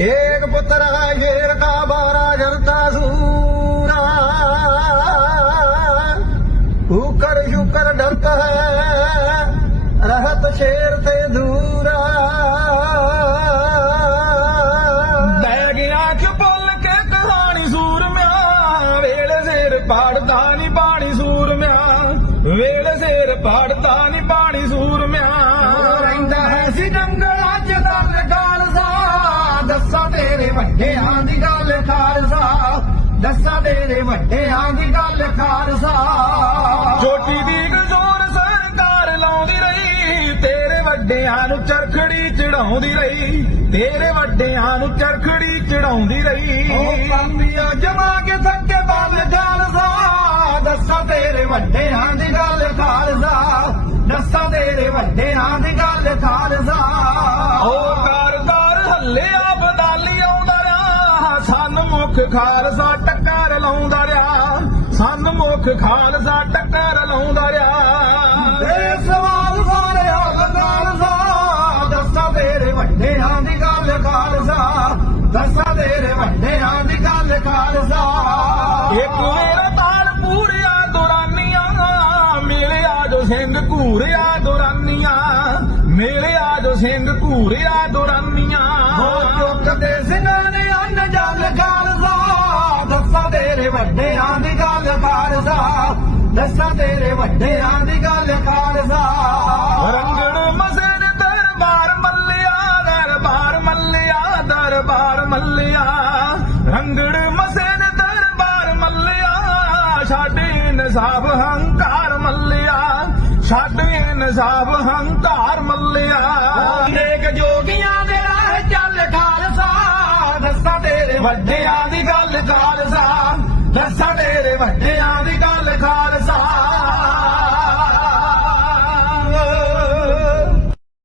ਏਕ ਪੁੱਤਰ ਹੈ ਸ਼ੇਰ ਕਾ ਬਾਰਾ ਜਨਤਾ ਸੂਰਾ। ਉਕਰ ਸ਼ੁਕਰ ਡਰਤ ਹੈ, ਰਹਤ ਸ਼ੇਰ ਤੇ ਦੂਰਾ। ਬੈ ਗਿਆ ਕਿ ਬੋਲ ਕੇ ਕਹਾਣੀ ਸੂਰਮਿਆ, ਵੇਲੇ ਸਿਰ ਪਾੜਦਾ ਨਹੀਂ ਪਾਣੀ ਸੂਰਮਿਆ। ਵੇਲੇ ਸਿਰ ਪਾੜਦਾ ਨਹੀਂ ਪਾਣੀ ਸੂਰਮਿਆ ਵੱਡਿਆਂ ਦੀ ਗੱਲ ਖਾਲਸਾ ਦੱਸਾਂ ਤੇਰੇ ਵੱਡਿਆਂ ਦੀ ਗੱਲ ਖਾਲਸਾ। ਛੋਟੀ ਦੀ ਗਜ਼ੋਰ ਸਰਕਾਰ ਲਾਉਂਦੀ ਰਹੀ ਤੇਰੇ ਵੱਡਿਆਂ ਨੂੰ ਚਰਖੜੀ ਚੜਾਉਂਦੀ ਰਹੀ ਤੇਰੇ ਵੱਡਿਆਂ ਨੂੰ ਚਰਖੜੀ ਚੜਾਉਂਦੀ ਰਹੀ। ਉਹ ਕੰਮੀਆਂ ਜਮਾ ਕੇ ਥੱਕੇ ਮੁਖ ਖਾਲਸਾ ਟੱਕਰ ਲਾਉਂਦਾ ਰਿਹਾ। ਸੰਨ ਮੁਖ ਖਾਲਸਾ ਟੱਕਰ ਲਾਉਂਦਾ ਰਿਹਾ। ਇਹ ਸਵਾਲ ਸਾਰੇ ਹੱਲ ਖਾਲਸਾ ਦੱਸਾਂ ਤੇਰੇ ਵੱਡਿਆਂ ਦੀ ਗੱਲ ਖਾਲਸਾ। ਦੱਸਾਂ ਤੇਰੇ ਵੱਡਿਆਂ ਦੀ ਗੱਲ ਖਾਲਸਾ। ਇੱਕ ਮੇਰਾ ਤਾਲ ਪੂਰਿਆ ਦੁਰਾਨੀਆਂ ਮਿਲਿਆ ਜੋ ਸਿੰਘ ਘੂਰਿਆ ਦੁਰਾਨੀਆਂ ਮਿਲਿਆ ਜੋ ਸਿੰਘ ਘੂਰਿਆ ਦੁਰਾਨੀਆਂ। ਵੱਡਿਆਂ ਦੀ ਗੱਲ ਖਾਲਸਾ। ਦੱਸਾਂ ਤੇਰੇ ਵੱਡਿਆਂ ਦੀ ਗੱਲ ਖਾਲਸਾ। ਰੰਗੜ ਮਸਨ ਦਰਬਾਰ ਮੱਲਿਆ ਦਰਬਾਰ ਮੱਲਿਆ ਦਰਬਾਰ ਮੱਲਿਆ। ਰੰਗੜ ਮਸਨ ਦਰਬਾਰ ਮੱਲਿਆ ਸਾਡੇ ਨਸਾਬ ਹੰਕਾਰ ਮੱਲਿਆ। ਸਾਡੇ ਨਸਾਬ ਹੰਕਾਰ ਮੱਲਿਆ। ਅਨੇਕ ਜੋਗੀਆਂ ਦੇ ਰਾਹ ਚੱਲ ਖਾਲਸਾ। ਦੱਸਾਂ ਤੇਰੇ ਵੱਡਿਆਂ ਦੀ ਗੱਲ ਖਾਲਸਾ। ਦੱਸਾਂ ਤੇਰੇ ਵੱਡਿਆਂ ਦੀ ਗੱਲ ਖਾਲਸਾ।